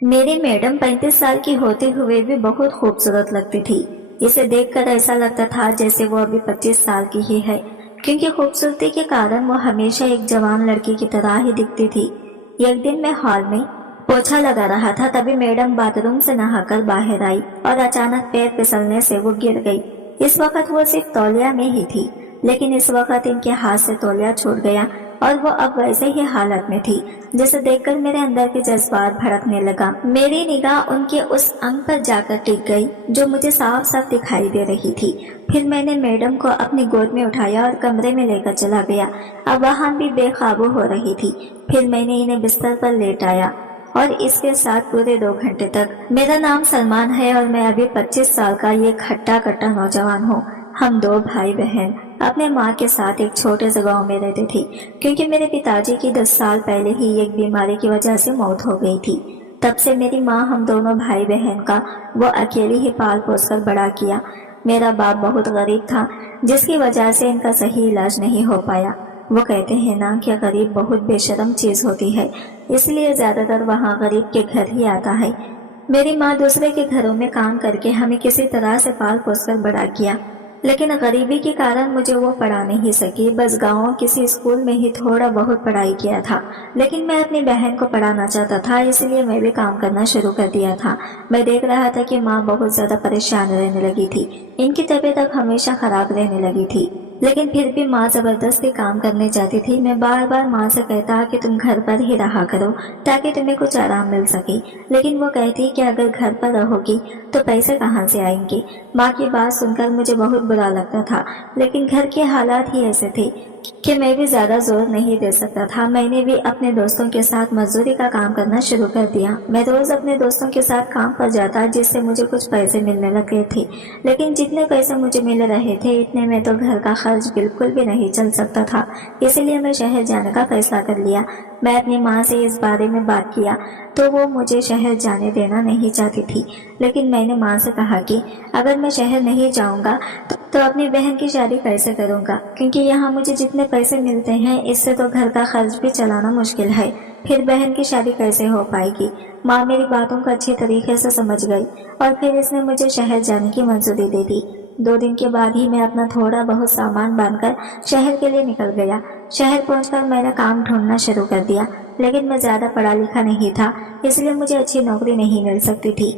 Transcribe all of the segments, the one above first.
मेरी मैडम 35 साल की होते हुए भी बहुत खूबसूरत लगती थी। इसे देखकर ऐसा लगता था जैसे वो अभी 25 साल की ही है, क्योंकि खूबसूरती के कारण वो हमेशा एक जवान लड़की की तरह ही दिखती थी। एक दिन मैं हॉल में पोछा लगा रहा था, तभी मैडम बाथरूम से नहाकर बाहर आई और अचानक पैर फिसलने से वो गिर गई। इस वक्त वो सिर्फ तौलिया में ही थी, लेकिन इस वक्त इनके हाथ से तौलिया छूट गया और वो अब वैसे ही हालत में थी, जिसे देखकर मेरे अंदर के जज्बात भड़कने लगा। मेरी निगाह उनके उस अंग पर जाकर टिक गई जो मुझे साफ साफ दिखाई दे रही थी। फिर मैंने मैडम को अपनी गोद में उठाया और कमरे में लेकर चला गया। अब वहाँ भी बेकाबू हो रही थी। फिर मैंने इन्हें बिस्तर पर लेटाया और इसके साथ पूरे 2 घंटे तक। मेरा नाम सलमान है और मैं अभी 25 साल का ये खट्टा कट्टा नौजवान हूँ। हम 2 भाई बहन अपने माँ के साथ एक छोटे से गांव में रहते थे, क्योंकि मेरे पिताजी की 10 साल पहले ही एक बीमारी की वजह से मौत हो गई थी। तब से मेरी माँ हम दोनों भाई बहन का वो अकेली ही पाल पोस कर बड़ा किया। मेरा बाप बहुत गरीब था, जिसकी वजह से इनका सही इलाज नहीं हो पाया। वो कहते हैं ना कि गरीब बहुत बेशर्म चीज होती है, इसलिए ज्यादातर वहाँ गरीब के घर ही आता है। मेरी माँ दूसरे के घरों में काम करके हमें किसी तरह से पाल पोस कर बड़ा किया, लेकिन गरीबी के कारण मुझे वो पढ़ा नहीं सकी। बस गाँव किसी स्कूल में ही थोड़ा बहुत पढ़ाई किया था, लेकिन मैं अपनी बहन को पढ़ाना चाहता था, इसलिए मैं भी काम करना शुरू कर दिया था। मैं देख रहा था कि माँ बहुत ज्यादा परेशान रहने लगी थी। इनकी तबीयत अब हमेशा खराब रहने लगी थी, लेकिन फिर भी माँ जबरदस्ती काम करने जाती थी। मैं बार बार माँ से कहता कि तुम घर पर ही रहा करो ताकि तुम्हें कुछ आराम मिल सके, लेकिन वो कहती कि अगर घर पर रहोगी तो पैसे कहाँ से आएंगे। माँ की बात सुनकर मुझे बहुत बुरा लगता था, लेकिन घर के हालात ही ऐसे थे कि मैं भी ज्यादा जोर नहीं दे सकता था। मैंने भी अपने दोस्तों के साथ मजदूरी का काम करना शुरू कर दिया। मैं रोज अपने दोस्तों के साथ काम पर जाता, जिससे मुझे कुछ पैसे मिलने लगे थे, लेकिन जितने पैसे मुझे मिल रहे थे इतने में तो घर का खर्च बिल्कुल भी नहीं चल सकता था। इसीलिए मैं शहर जाने का फैसला कर लिया। मैं अपनी माँ से इस बारे में बात किया तो वो मुझे शहर जाने देना नहीं चाहती थी, लेकिन मैंने माँ से कहा कि अगर मैं शहर नहीं जाऊंगा तो अपनी बहन की शादी कैसे करूंगा, क्योंकि यहाँ मुझे जितने पैसे मिलते हैं इससे तो घर का खर्च भी चलाना मुश्किल है। फिर बहन की शादी कैसे हो पाएगी। माँ मेरी बातों को अच्छी तरीके से समझ गई और फिर इसने मुझे शहर जाने की मंजूरी दे दी। 2 दिन के बाद ही मैं अपना थोड़ा बहुत सामान बांधकर शहर के लिए निकल गया। शहर पहुंचकर मैंने काम ढूंढना शुरू कर दिया, लेकिन मैं ज्यादा पढ़ा लिखा नहीं था, इसलिए मुझे अच्छी नौकरी नहीं मिल सकती थी,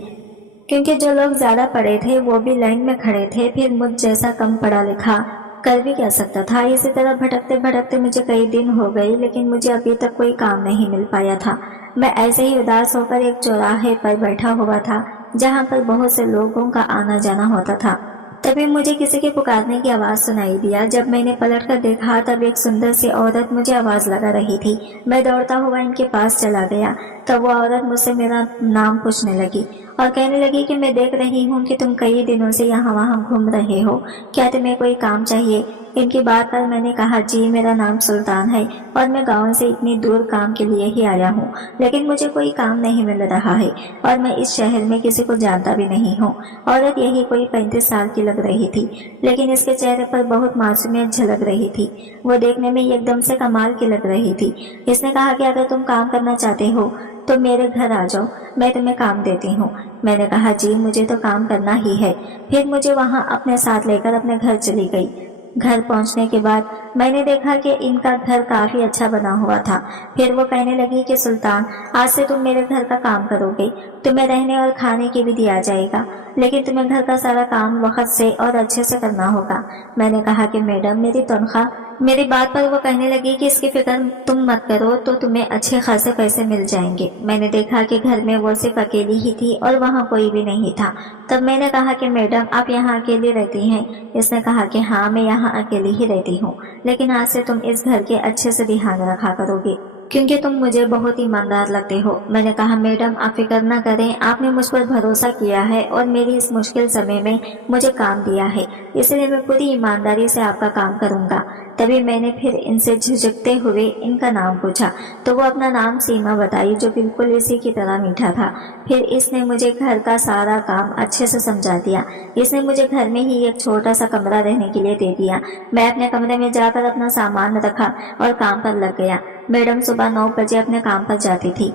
क्योंकि जो लोग ज्यादा पढ़े थे वो भी लाइन में खड़े थे। फिर मुझ जैसा कम पढ़ा लिखा कर भी क्या सकता था। इसी तरह भटकते भटकते मुझे कई दिन हो गए, लेकिन मुझे अभी तक कोई काम नहीं मिल पाया था। मैं ऐसे ही उदास होकर एक चौराहे पर बैठा हुआ था, जहाँ पर बहुत से लोगों का आना जाना होता था। तभी मुझे किसी के पुकारने की आवाज सुनाई दिया। जब मैंने पलट कर देखा तब एक सुंदर सी औरत मुझे आवाज लगा रही थी। मैं दौड़ता हुआ इनके पास चला गया। तब वो औरत मुझसे मेरा नाम पूछने लगी और कहने लगी कि मैं देख रही हूँ कि तुम कई दिनों से यहाँ वहाँ घूम रहे हो, क्या तुम्हें कोई काम चाहिए। इनकी बात पर मैंने कहा, जी मेरा नाम सुल्तान है और मैं गाँव से इतनी दूर काम के लिए ही आया हूँ, लेकिन मुझे कोई काम नहीं मिल रहा है और मैं इस शहर में किसी को जानता भी नहीं हूँ। औरत यही कोई 35 साल की लग रही थी, लेकिन इसके चेहरे पर बहुत मासूमियत झलक रही थी। वो देखने में एकदम से कमाल की लग रही थी। इसने कहा कि अगर तुम काम करना चाहते हो तो मेरे घर आ जाओ, मैं तुम्हें काम देती हूँ। मैंने कहा, जी मुझे तो काम करना ही है। फिर मुझे वहाँ अपने साथ लेकर अपने घर चली गई। घर पहुंचने के बाद मैंने देखा कि इनका घर काफी अच्छा बना हुआ था। फिर वो कहने लगी कि सुल्तान, आज से तुम मेरे घर का काम करोगे, तुम्हें रहने और खाने की भी दिया जाएगा, लेकिन तुम्हें घर का सारा काम वक्त से और अच्छे से करना होगा। मैंने कहा कि मैडम मेरी तनख्वाह। मेरी बात पर वो कहने लगी कि इसकी फिक्र तुम मत करो, तो तुम्हें अच्छे खासे पैसे मिल जाएंगे। मैंने देखा कि घर में वो सिर्फ अकेली ही थी और वहाँ कोई भी नहीं था। तब मैंने कहा कि मैडम आप यहाँ अकेली रहती हैं। इसने कहा कि हाँ मैं यहाँ अकेली ही रहती हूँ, लेकिन आज से तुम इस घर के अच्छे से ध्यान रखा करोगे, क्योंकि तुम मुझे बहुत ईमानदार लगते हो। मैंने कहा, मैडम आप फिक्र न करें, आपने मुझ पर भरोसा किया है और मेरी इस मुश्किल समय में मुझे काम दिया है, इसलिए मैं पूरी ईमानदारी से आपका काम करूंगा। तभी मैंने फिर इनसे झिझकते हुए इनका नाम पूछा तो वो अपना नाम सीमा बताई, जो बिल्कुल इसी की तरह मीठा था। फिर इसने मुझे घर का सारा काम अच्छे से समझा दिया। इसने मुझे घर में ही एक छोटा सा कमरा रहने के लिए दे दिया। मैं अपने कमरे में जाकर अपना सामान रखा और काम पर लग गया। मैडम सुबह 9 बजे अपने काम पर जाती थी।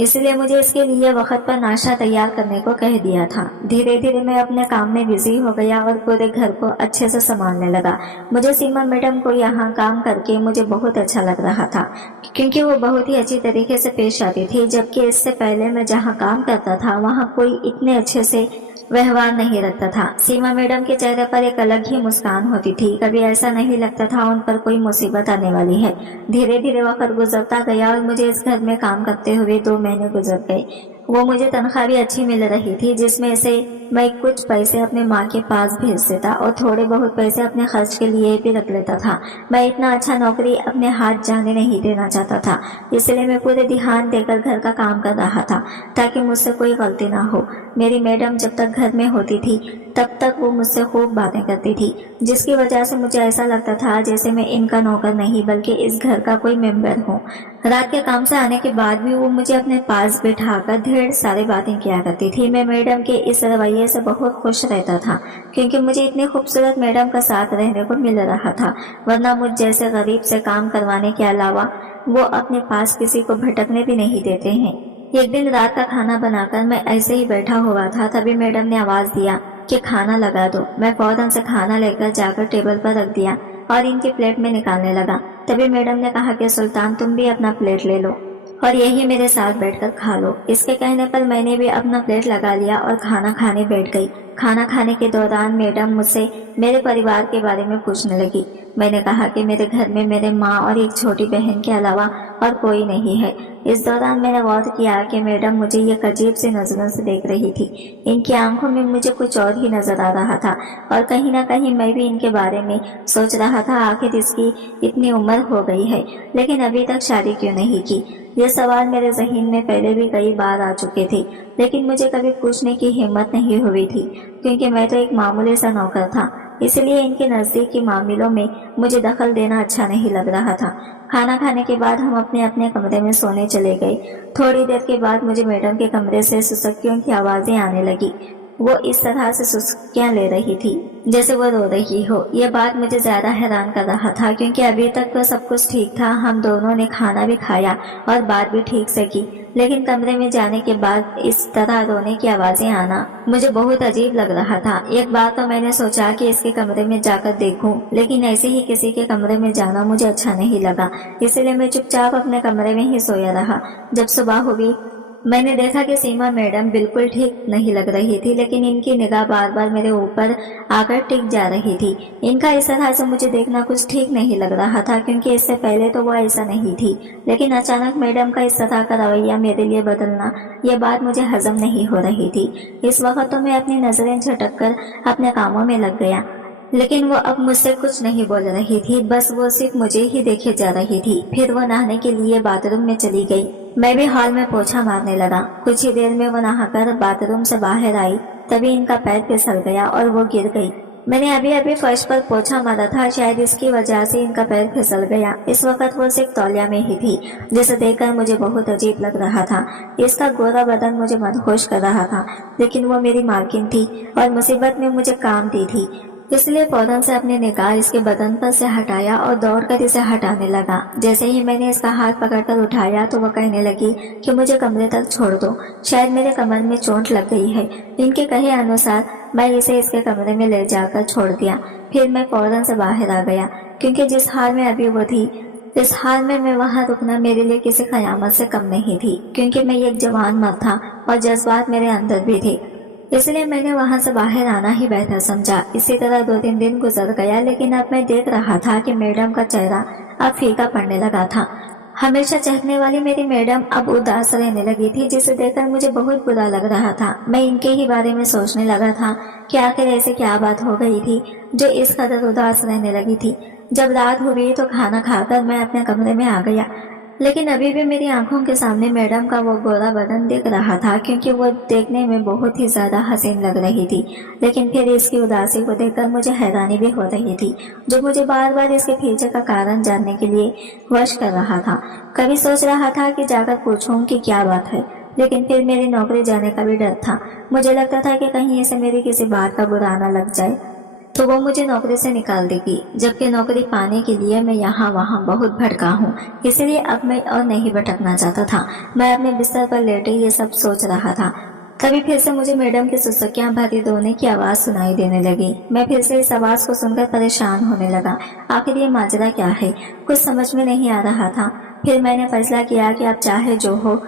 इसलिए मुझे इसके लिए वक्त पर नाश्ता तैयार करने को कह दिया था। धीरे धीरे मैं अपने काम में बिजी हो गया और पूरे घर को अच्छे से संभालने लगा। मुझे सीमा मैडम को यहाँ काम करके मुझे बहुत अच्छा लग रहा था, क्योंकि वो बहुत ही अच्छी तरीके से पेश आती थी, जबकि इससे पहले मैं जहाँ काम करता था वहाँ कोई इतने अच्छे से व्यवहार नहीं रखता था। सीमा मैडम के चेहरे पर एक अलग ही मुस्कान होती थी, कभी ऐसा नहीं लगता था उन पर कोई मुसीबत आने वाली है। धीरे धीरे वक्त गुजरता गया और मुझे इस घर में काम करते हुए 2 महीने गुजर गए। वो मुझे तनख्वाह भी अच्छी मिल रही थी, जिसमें से मैं कुछ पैसे अपने माँ के पास भेज देता और थोड़े बहुत पैसे अपने खर्च के लिए भी रख लेता था। मैं इतना अच्छा नौकरी अपने हाथ जाने नहीं देना चाहता था, इसलिए मैं पूरे ध्यान देकर घर का काम कर रहा था ताकि मुझसे कोई गलती ना हो। मेरी मैडम जब तक घर में होती थी तब तक वो मुझसे खूब बातें करती थी, जिसकी वजह से मुझे ऐसा लगता था जैसे मैं इनका नौकर नहीं बल्कि इस घर का कोई मेंबर हूँ। रात के काम से आने के बाद भी वो मुझे अपने पास बिठाकर ढेर सारी बातें किया करती थी। मैं मैडम के इस रवैये से बहुत खुश रहता था, क्योंकि मुझे इतनी खूबसूरत मैडम का साथ रहने को मिल रहा था, वरना मुझ जैसे गरीब से काम करवाने के अलावा वो अपने पास किसी को भटकने भी नहीं देते हैं। एक दिन रात का खाना बनाकर मैं ऐसे ही बैठा हुआ था, तभी मैडम ने आवाज दिया कि खाना लगा दो। मैं फौरन से खाना लेकर जाकर टेबल पर रख दिया और इनकी प्लेट में निकालने लगा। तभी मैडम ने कहा कि सुल्तान, तुम भी अपना प्लेट ले लो और यही मेरे साथ बैठकर खा लो। इसके कहने पर मैंने भी अपना प्लेट लगा लिया और खाना खाने बैठ गई। खाना खाने के दौरान मैडम मुझसे मेरे परिवार के बारे में पूछने लगी। मैंने कहा कि मेरे घर में मेरे माँ और एक छोटी बहन के अलावा और कोई नहीं है। इस दौरान मैंने गौर किया कि मैडम मुझे ये अजीब सी नजरों से देख रही थी। इनकी आंखों में मुझे कुछ और ही नजर आ रहा था और कहीं ना कहीं मैं भी इनके बारे में सोच रहा था, आखिर इसकी इतनी उम्र हो गई है लेकिन अभी तक शादी क्यों नहीं की। ये सवाल मेरे ज़हन में पहले भी कई बार आ चुके थे, लेकिन मुझे कभी पूछने की हिम्मत नहीं हुई थी, क्योंकि मैं तो एक मामूली सा नौकर था। इसलिए इनके नज़दीक के मामलों में मुझे दखल देना अच्छा नहीं लग रहा था। खाना खाने के बाद हम अपने अपने कमरे में सोने चले गए। थोड़ी देर के बाद मुझे मैडम के कमरे से सुसुक्कियों की आवाज़ें आने लगी। वो इस तरह से सुस्कियां ले रही थी जैसे वो रो रही हो। ये बात मुझे ज्यादा हैरान कर रहा था, क्योंकि अभी तक तो सब कुछ ठीक था। हम दोनों ने खाना भी खाया और बात भी ठीक से की, लेकिन कमरे में जाने के बाद इस तरह रोने की आवाजें आना मुझे बहुत अजीब लग रहा था। एक बार तो मैंने सोचा कि इसके कमरे में जाकर देखूं, लेकिन ऐसे ही किसी के कमरे में जाना मुझे अच्छा नहीं लगा, इसलिए मैं चुपचाप अपने कमरे में ही सोया रहा। जब सुबह हुई, मैंने देखा कि सीमा मैडम बिल्कुल ठीक नहीं लग रही थी, लेकिन इनकी निगाह बार बार मेरे ऊपर आकर टिक जा रही थी। इनका इस तरह से मुझे देखना कुछ ठीक नहीं लग रहा था, क्योंकि इससे पहले तो वो ऐसा नहीं थी। लेकिन अचानक मैडम का इस तरह का रवैया मेरे लिए बदलना, यह बात मुझे हजम नहीं हो रही थी। इस वक्त तो मैं अपनी नजरें झटक कर अपने कामों में लग गया, लेकिन वो अब मुझसे कुछ नहीं बोल रही थी, बस वो सिर्फ मुझे ही देखे जा रही थी। फिर वो नहाने के लिए बाथरूम में चली गई। मैं भी हॉल में पोछा मारने लगा। कुछ ही देर में वो नहाकर बाथरूम से बाहर आई, तभी इनका पैर फिसल गया और वो गिर गई। मैंने अभी अभी फर्श पर पोछा मारा था, शायद इसकी वजह से इनका पैर फिसल गया। इस वक्त वो सिर्फ तौलिया में ही थी, जिसे देखकर मुझे बहुत अजीब लग रहा था। इसका गोरा बदन मुझे मदहोश कर रहा था, लेकिन वो मेरी मालकिन थी और मुसीबत में मुझे काम दी थी, इसलिए फौरन से अपने निगाह इसके बदन पर से हटाया और दौड़कर इसे हटाने लगा। जैसे ही मैंने इसका हाथ पकड़कर उठाया तो वह कहने लगी कि मुझे कमरे तक छोड़ दो, शायद मेरे कमर में चोट लग गई है। इनके कहे अनुसार मैं इसे इसके कमरे में ले जाकर छोड़ दिया। फिर मैं फौरन से बाहर आ गया, क्योंकि जिस हाल में अभी वो थी, इस हाल में मैं वहाँ रुकना मेरे लिए किसी कयामत से कम नहीं थी, क्योंकि मैं एक जवान मर्द था और जज्बात मेरे अंदर भी थे। इसलिए मैंने वहां से बाहर आना ही बेहतर समझा। इसी तरह 2-3 दिन गुजर गया, लेकिन अब मैं देख रहा था कि मैडम का चेहरा अब फीका पड़ने लगा था। हमेशा चहकने वाली मेरी मैडम अब उदास रहने लगी थी, जिसे देखकर मुझे बहुत बुरा लग रहा था। मैं इनके ही बारे में सोचने लगा था कि आखिर ऐसे क्या बात हो गई थी जो इस कदर उदास रहने लगी थी। जब रात हुई तो खाना खाकर मैं अपने कमरे में आ गया, लेकिन अभी भी मेरी आंखों के सामने मैडम का वो गोरा बदन दिख रहा था, क्योंकि वो देखने में बहुत ही ज्यादा हसीन लग रही थी। लेकिन फिर इसकी उदासी को देखकर मुझे हैरानी भी हो रही थी, जो मुझे बार बार इसके पीछे का कारण जानने के लिए वश कर रहा था। कभी सोच रहा था कि जाकर पूछूं कि क्या बात है, लेकिन फिर मेरी नौकरी जाने का भी डर था। मुझे लगता था कि कहीं इसे मेरी किसी बात का बुरा न लग जाए। तो वो मुझे नौकरी से निकाल देगी, जबकि नौकरी पाने के लिए मैं यहाँ वहाँ बहुत भटका हूँ। इसीलिए अब मैं और नहीं भटकना चाहता था। मैं अपने बिस्तर पर लेटे ये सब सोच रहा था। तभी फिर से मुझे मैडम की सुसुकियां भरी रोने की आवाज सुनाई देने लगी। मैं फिर से इस आवाज को सुनकर परेशान होने लगा। आखिर ये माजरा क्या है, कुछ समझ में नहीं आ रहा था। फिर मैंने फैसला किया कि अब चाहे जो हो,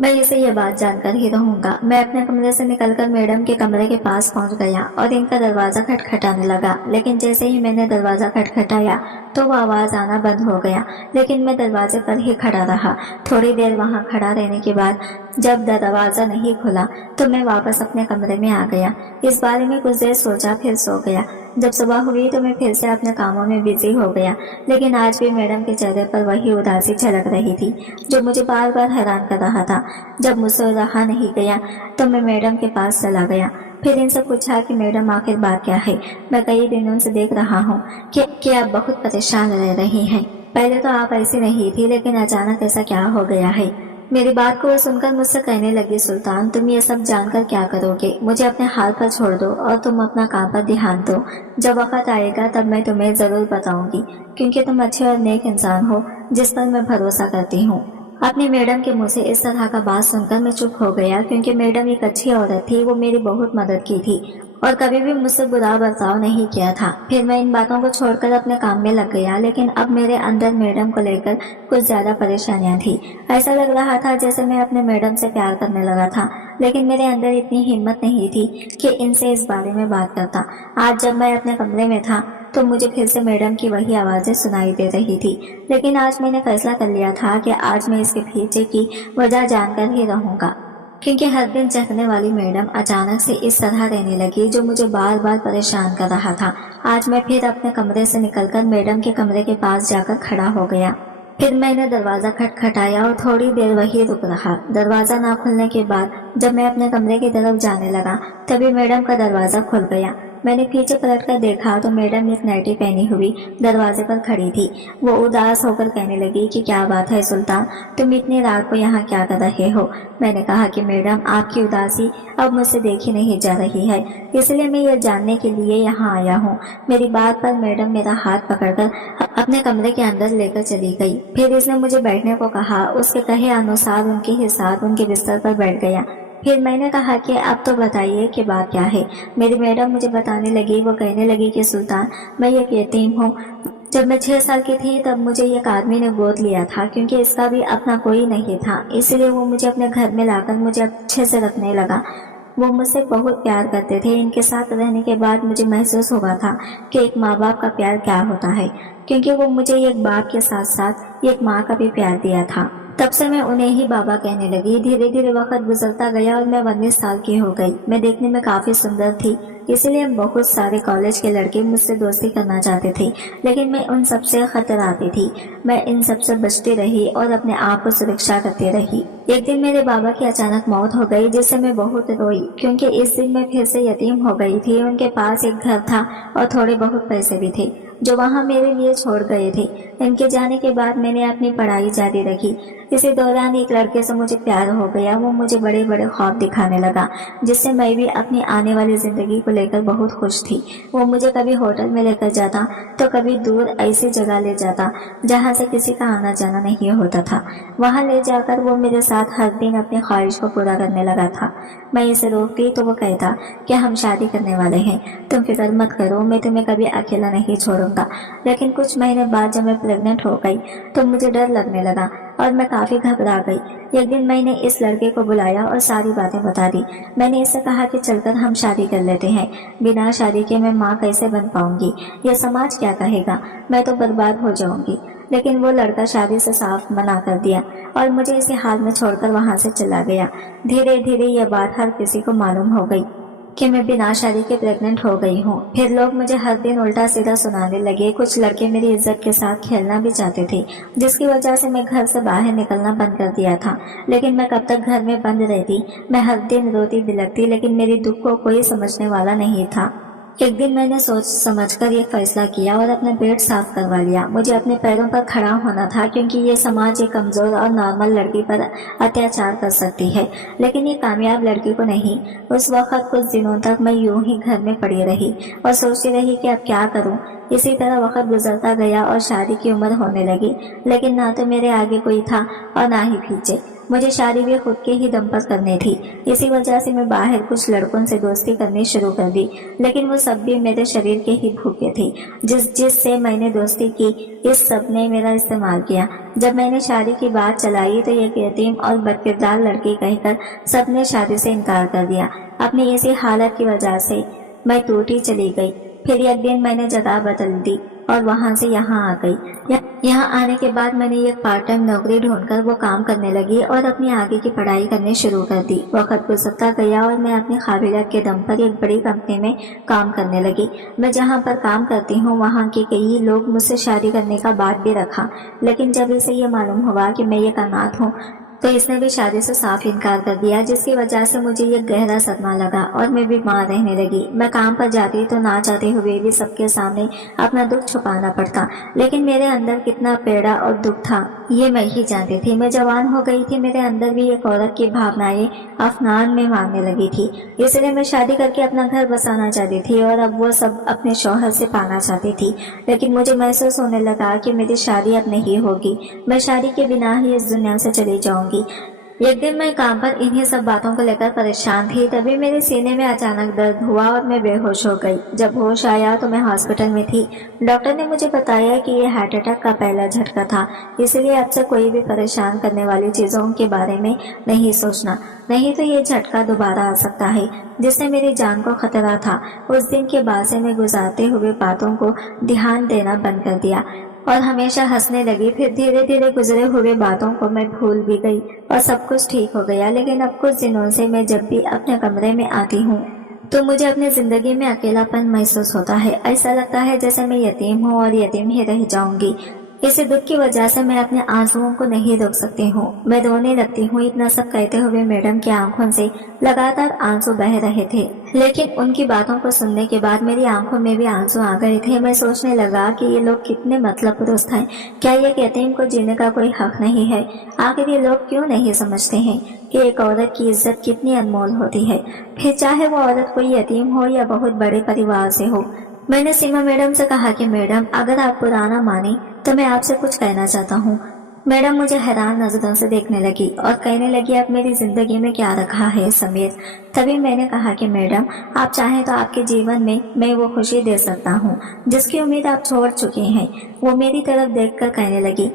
मैं इसे ये बात जानकर ही रहूंगा। मैं अपने कमरे से निकलकर मैडम के कमरे के पास पहुंच गया और इनका दरवाजा खटखटाने लगा। लेकिन जैसे ही मैंने दरवाजा खटखटाया तो वो आवाज आना बंद हो गया। लेकिन मैं दरवाजे पर ही खड़ा रहा। थोड़ी देर वहां खड़ा रहने के बाद जब दरवाजा नहीं खुला तो मैं वापस अपने कमरे में आ गया। इस बारे में कुछ देर सोचा, फिर सो गया। जब सुबह हुई तो मैं फिर से अपने कामों में बिजी हो गया। लेकिन आज भी मैडम के चेहरे पर वही उदासी झलक रही थी जो मुझे बार बार हैरान कर रहा था। जब मुझसे रहा नहीं गया तो मैं मैडम के पास चला गया। फिर इनसे पूछा कि मैडम आखिर बात क्या है। मैं कई दिनों से देख रहा हूँ कि आप बहुत परेशान रह रही हैं। पहले तो आप ऐसी नहीं थी, लेकिन अचानक ऐसा क्या हो गया है। मेरी बात को वो सुनकर मुझसे कहने लगी, सुल्तान तुम ये सब जानकर क्या करोगे। मुझे अपने हाल पर छोड़ दो और तुम अपना काम पर ध्यान दो। जब वक्त आएगा तब मैं तुम्हें जरूर बताऊंगी, क्योंकि तुम अच्छे और नेक इंसान हो जिस पर मैं भरोसा करती हूँ। अपनी मैडम के मुंह से इस तरह का बात सुनकर मैं चुप हो गया, क्योंकि मैडम एक अच्छी औरत थी। वो मेरी बहुत मदद की थी और कभी भी मुझसे बुरा बर्ताव नहीं किया था। फिर मैं इन बातों को छोड़कर अपने काम में लग गया। लेकिन अब मेरे अंदर मैडम को लेकर कुछ ज्यादा परेशानियां थी। ऐसा लग रहा था जैसे मैं अपने मैडम से प्यार करने लगा था, लेकिन मेरे अंदर इतनी हिम्मत नहीं थी कि इनसे इस बारे में बात करता। आज जब मैं अपने कमरे में था तो मुझे फिर से मैडम की वही आवाजें सुनाई दे रही थी। लेकिन आज मैंने फैसला कर लिया था कि आज मैं इसके पीछे की वजह जानकर ही रहूंगा, क्योंकि हर दिन चखने वाली मैडम अचानक से इस तरह रहने लगी जो मुझे बार बार परेशान कर रहा था। आज मैं फिर अपने कमरे से निकलकर मैडम के कमरे के पास जाकर खड़ा हो गया। फिर मैंने दरवाजा खटखटाया और थोड़ी देर वही रुक रहा। दरवाजा ना खुलने के बाद जब मैं अपने कमरे की तरफ जाने लगा तभी मैडम का दरवाजा खुल गया। मैंने पीछे पलट कर देखा तो मैडम एक नाइटी पहनी हुई दरवाजे पर खड़ी थी। वो उदास होकर कहने लगी कि क्या बात है सुल्तान, तुम इतनी रात को यहाँ क्या कर रहे हो। मैंने कहा कि मैडम आपकी उदासी अब मुझसे देखी नहीं जा रही है, इसलिए मैं यह जानने के लिए यहाँ आया हूँ। मेरी बात पर मैडम मेरा हाथ पकड़कर अपने कमरे के अंदर लेकर चली गई। फिर इसने मुझे बैठने को कहा। उसके कहे अनुसार उनके ही साथ उनके बिस्तर पर बैठ गया। फिर मैंने कहा कि अब तो बताइए कि बात क्या है। मेरी मैडम मुझे बताने लगी। वो कहने लगी कि सुल्तान मैं एक यतीम हूँ। जब मैं 6 साल की थी तब मुझे एक आदमी ने गोद लिया था, क्योंकि इसका भी अपना कोई नहीं था। इसलिए वो मुझे अपने घर में लाकर मुझे अच्छे से रखने लगा। वो मुझसे बहुत प्यार करते थे। इनके साथ रहने के बाद मुझे महसूस हुआ था कि एक माँ बाप का प्यार क्या होता है, क्योंकि वो मुझे एक बाप के साथ साथ एक माँ का भी प्यार दिया था। तब से मैं उन्हें ही बाबा कहने लगी। धीरे धीरे वक्त गुजरता गया और मैं 19 साल की हो गई। मैं देखने में काफी सुंदर थी, इसलिए बहुत सारे कॉलेज के लड़के मुझसे दोस्ती करना चाहते थे, लेकिन मैं उन सबसे खतराती थी। मैं इन सबसे बचती रही और अपने आप को सुरक्षा करती रही। एक दिन मेरे बाबा की अचानक मौत हो गई, जिससे मैं बहुत रोई, क्योंकि इस दिन मैं फिर से यतीम हो गई थी। उनके पास एक घर था और थोड़े बहुत पैसे भी थे जो वहाँ मेरे लिए छोड़ गए थे। इनके जाने के बाद मैंने अपनी पढ़ाई जारी रखी। इसी दौरान एक लड़के से मुझे प्यार हो गया। वो मुझे बड़े बड़े ख्वाब दिखाने लगा, जिससे मैं भी अपनी आने वाली जिंदगी को लेकर बहुत खुश थी। वो मुझे कभी होटल में लेकर जाता तो कभी दूर ऐसी जगह ले जाता जहाँ से किसी का आना जाना नहीं होता था। वहाँ ले जाकर वो मेरे साथ हर दिन अपनी ख्वाहिश को पूरा करने लगा था। मैं इसे रोकती तो वो कहता कि हम शादी करने वाले हैं, तुम फिक्र मत करो, मैं तुम्हें कभी अकेला नहीं छोड़ूंगा। लेकिन कुछ महीने बाद जब मैं प्रेग्नेंट हो गई तो मुझे डर लगने लगा और मैं काफी घबरा गई। एक दिन मैंने इस लड़के को बुलाया और सारी बातें बता दी। मैंने इससे कहा कि चलकर हम शादी कर लेते हैं। बिना शादी के मैं माँ कैसे बन पाऊंगी, यह समाज क्या कहेगा, मैं तो बर्बाद हो जाऊंगी। लेकिन वो लड़का शादी से साफ मना कर दिया और मुझे इसी हाल में छोड़कर वहां से चला गया। धीरे धीरे यह बात हर किसी को मालूम हो गई कि मैं बिना शादी के प्रेग्नेंट हो गई हूँ। फिर लोग मुझे हर दिन उल्टा सीधा सुनाने लगे। कुछ लड़के मेरी इज्जत के साथ खेलना भी चाहते थे, जिसकी वजह से मैं घर से बाहर निकलना बंद कर दिया था। लेकिन मैं कब तक घर में बंद रहती। मैं हर दिन रोती बिलखती, लेकिन मेरी दुख को कोई समझने वाला नहीं था। एक दिन मैंने सोच समझकर ये फैसला किया और अपना पेट साफ करवा लिया। मुझे अपने पैरों पर खड़ा होना था, क्योंकि ये समाज एक कमजोर और नॉर्मल लड़की पर अत्याचार कर सकती है, लेकिन ये कामयाब लड़की को नहीं। उस वक्त कुछ दिनों तक मैं यूं ही घर में पड़ी रही और सोचती रही कि अब क्या करूं। इसी तरह वक्त गुजरता गया और शादी की उम्र होने लगी, लेकिन ना तो मेरे आगे कोई था और ना ही पीछे। मुझे शादी भी खुद के ही दम पर करनी थी। इसी वजह से मैं बाहर कुछ लड़कों से दोस्ती करनी शुरू कर दी, लेकिन वो सब भी मेरे शरीर के ही भूखे थे। जिससे मैंने दोस्ती की, इस सब ने मेरा इस्तेमाल किया। जब मैंने शादी की बात चलाई तो एक यतीम और बदकिरदार लड़की कहकर सबने शादी से इनकार कर दिया। अपनी इसी हालत की वजह से मैं टूटी चली गई। फिर एक दिन मैंने जगह बदल दी और वहां से यहाँ आ गई। यहाँ आने के बाद मैंने एक पार्ट टाइम नौकरी ढूंढकर वो काम करने लगी और अपनी आगे की पढ़ाई करनी शुरू कर दी। वक्त गुजरता गया और मैं अपनी काबिलियत के दम पर एक बड़ी कंपनी में काम करने लगी। मैं जहाँ पर काम करती हूँ वहाँ के कई लोग मुझसे शादी करने का बात भी रखा, लेकिन जब इसे ये मालूम हुआ कि मैं एक अनाथ हूँ तो इसने भी शादी से साफ इनकार कर दिया, जिसकी वजह से मुझे ये गहरा सदमा लगा और मैं बीमार रहने लगी। मैं काम पर जाती तो ना चाहते हुए भी सबके सामने अपना दुख छुपाना पड़ता, लेकिन मेरे अंदर कितना पीड़ा और दुख था ये मैं ही जानती थी। मैं जवान हो गई थी, मेरे अंदर भी एक औरत की भावनाएं अफनान में मारने लगी थी। इसलिए मैं शादी करके अपना घर बसाना चाहती थी और अब वो सब अपने शौहर से पाना चाहती थी, लेकिन मुझे महसूस होने लगा कि मेरी शादी अब नहीं होगी। मैं शादी के बिना ही इस दुनिया से चली जाऊंगी। एक दिन मैं काम पर इन्हीं सब बातों को लेकर परेशान थी, तभी मेरे सीने में अचानक दर्द हुआ और मैं बेहोश हो गई। जब होश आया तो मैं हॉस्पिटल में थी। डॉक्टर ने मुझे बताया कि ये हार्ट अटैक का पहला झटका था, इसलिए अब से कोई भी परेशान करने वाली चीजों के बारे में नहीं सोचना, नहीं तो ये झटका दोबारा आ सकता है, जिससे मेरी जान को खतरा था। उस दिन के बाद से मैं गुजरते हुए बातों को ध्यान देना बंद कर दिया और हमेशा हंसने लगी। फिर धीरे धीरे गुजरे हुए बातों को मैं भूल भी गई और सब कुछ ठीक हो गया। लेकिन अब कुछ दिनों से मैं जब भी अपने कमरे में आती हूँ तो मुझे अपनी जिंदगी में अकेलापन महसूस होता है। ऐसा लगता है जैसे मैं यतीम हूँ और यतीम ही रह जाऊंगी। इसी दुख की वजह से मैं अपने आंसुओं को नहीं रोक सकती हूँ। मैं रोने लगती हूँ। इतना सब कहते हुए मैडम की आंखों से लगातार आंसू बह रहे थे, लेकिन उनकी बातों को सुनने के बाद मेरी आंखों में भी आंसू आ गए थे। मैं सोचने लगा कि ये लोग कितने मतलब पुरुष हैं। क्या ये यतीम को जीने का कोई हक नहीं है? आखिर ये लोग क्यों नहीं समझते हैं कि एक औरत की इज्जत कितनी अनमोल होती है, फिर चाहे वो औरत कोई यतीम हो या बहुत बड़े परिवार से हो। मैंने सीमा मैडम से कहा कि मैडम, अगर आप पुराना माने तो मैं आपसे कुछ कहना चाहता हूँ। मैडम मुझे हैरान नजरों से देखने लगी और कहने लगी, अब मेरी जिंदगी में क्या रखा है समीर? तभी मैंने कहा कि मैडम, आप चाहें तो आपके जीवन में मैं वो खुशी दे सकता हूँ जिसकी उम्मीद आप छोड़ चुके हैं। वो मेरी तरफ देखकर कहने लगी,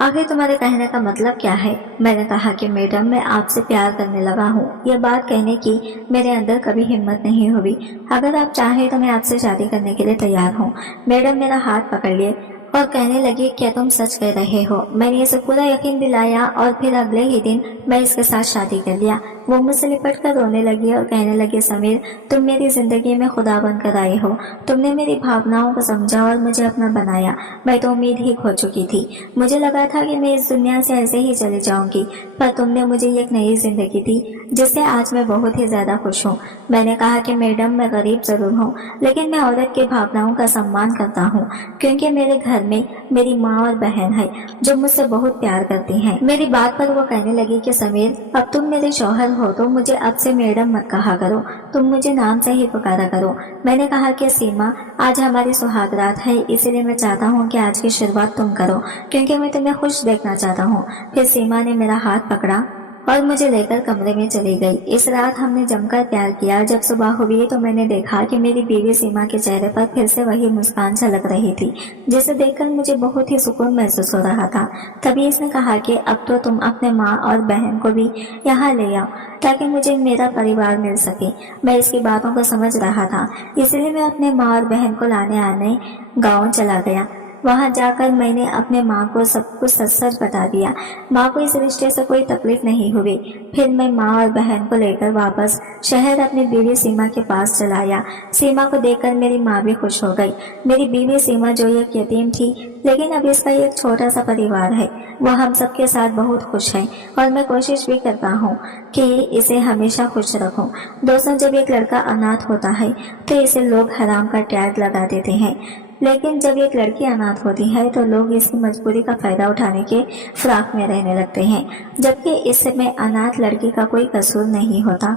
आखिर तुम्हारे कहने का मतलब क्या है? मैंने कहा कि मैडम, मैं आपसे प्यार करने लगा हूँ। ये बात कहने की मेरे अंदर कभी हिम्मत नहीं हुई। अगर आप चाहें तो मैं आपसे शादी करने के लिए तैयार हूँ। मैडम मेरा हाथ पकड़ लिए और कहने लगी, क्या तुम सच कह रहे हो? मैंने इसे पूरा यकीन दिलाया और फिर अगले ही दिन मैं इसके साथ शादी कर लिया। वो मुझसे लिपट कर रोने लगी और कहने लगी, समीर, तुम मेरी जिंदगी में खुदा बनकर आए हो। तुमने मेरी भावनाओं को समझा और मुझे अपना बनाया। मैं तो उम्मीद ही खो चुकी थी। मुझे लगा था कि मैं इस दुनिया से ऐसे ही चली जाऊंगी, पर तुमने मुझे एक नई जिंदगी दी जिससे आज मैं बहुत ही ज्यादा खुश हूँ। मैंने कहा कि मैडम, मैं गरीब जरूर हूँ, लेकिन मैं औरत की भावनाओं का सम्मान करता हूँ, क्योंकि मेरे घर में मेरी माँ और बहन है जो मुझसे बहुत प्यार करती हैं। मेरी बात पर वो कहने लगी कि समीर, अब तुम मेरे शौहर हो तो मुझे अब से मैडम मत कहा करो, तुम मुझे नाम से ही पुकारा करो। मैंने कहा कि सीमा, आज हमारी सुहाग रात है, इसीलिए मैं चाहता हूँ कि आज की शुरुआत तुम करो, क्योंकि मैं तुम्हें खुश देखना चाहता हूँ। फिर सीमा ने मेरा हाथ पकड़ा और मुझे लेकर कमरे में चली गई। इस रात हमने जमकर प्यार किया। जब सुबह हुई तो मैंने देखा कि मेरी बीवी सीमा के चेहरे पर फिर से वही मुस्कान झलक रही थी, जिसे देखकर मुझे बहुत ही सुकून महसूस हो रहा था। तभी इसने कहा कि अब तो तुम अपने माँ और बहन को भी यहाँ ले आओ ताकि मुझे मेरा परिवार मिल सके। मैं इसकी बातों को समझ रहा था, इसलिए मैं अपने माँ और बहन को लाने आने गाँव चला गया। वहां जाकर मैंने अपने माँ को सब कुछ सच सच बता दिया। माँ को इस रिश्ते से कोई तकलीफ नहीं हुई। फिर मैं माँ और बहन को लेकर वापस शहर अपनी बीवी सीमा के पास चला आया। सीमा को देखकर मेरी माँ भी खुश हो गई। मेरी बीवी सीमा जो एक यतीम थी, लेकिन अब इसका एक छोटा सा परिवार है। वो हम सबके साथ बहुत खुश है और मैं कोशिश भी करता हूँ कि इसे हमेशा खुश रखूं। दोस्तों, जब एक लड़का अनाथ होता है तो इसे लोग हराम का टैग लगा देते हैं, लेकिन जब एक लड़की अनाथ होती है तो लोग इसकी मजबूरी का फायदा उठाने के फिराक में रहने लगते हैं, जबकि इसमें अनाथ लड़की का कोई कसूर नहीं होता।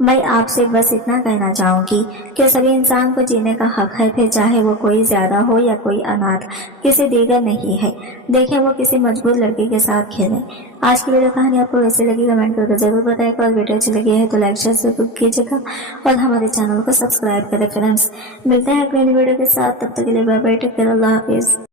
मैं आपसे बस इतना कहना चाहूंगी कि सभी इंसान को जीने का हक है, फिर चाहे वो कोई ज्यादा हो या कोई अनाथ, किसी दीगर नहीं है। देखें वो किसी मजबूर लड़की के साथ खेलें। आज की वीडियो कहानी आपको कैसी लगी कमेंट करके जरूर बताएगा, और वीडियो अच्छी लगी है तो लाइक शेयर जरूर कीजिएगा और हमारे चैनल को सब्सक्राइब करें। फ्रेंड्स, मिलते हैं अगली वीडियो के साथ, तब तक के लिए बाय बाय, टेक केयर, अल्लाह हाफिज।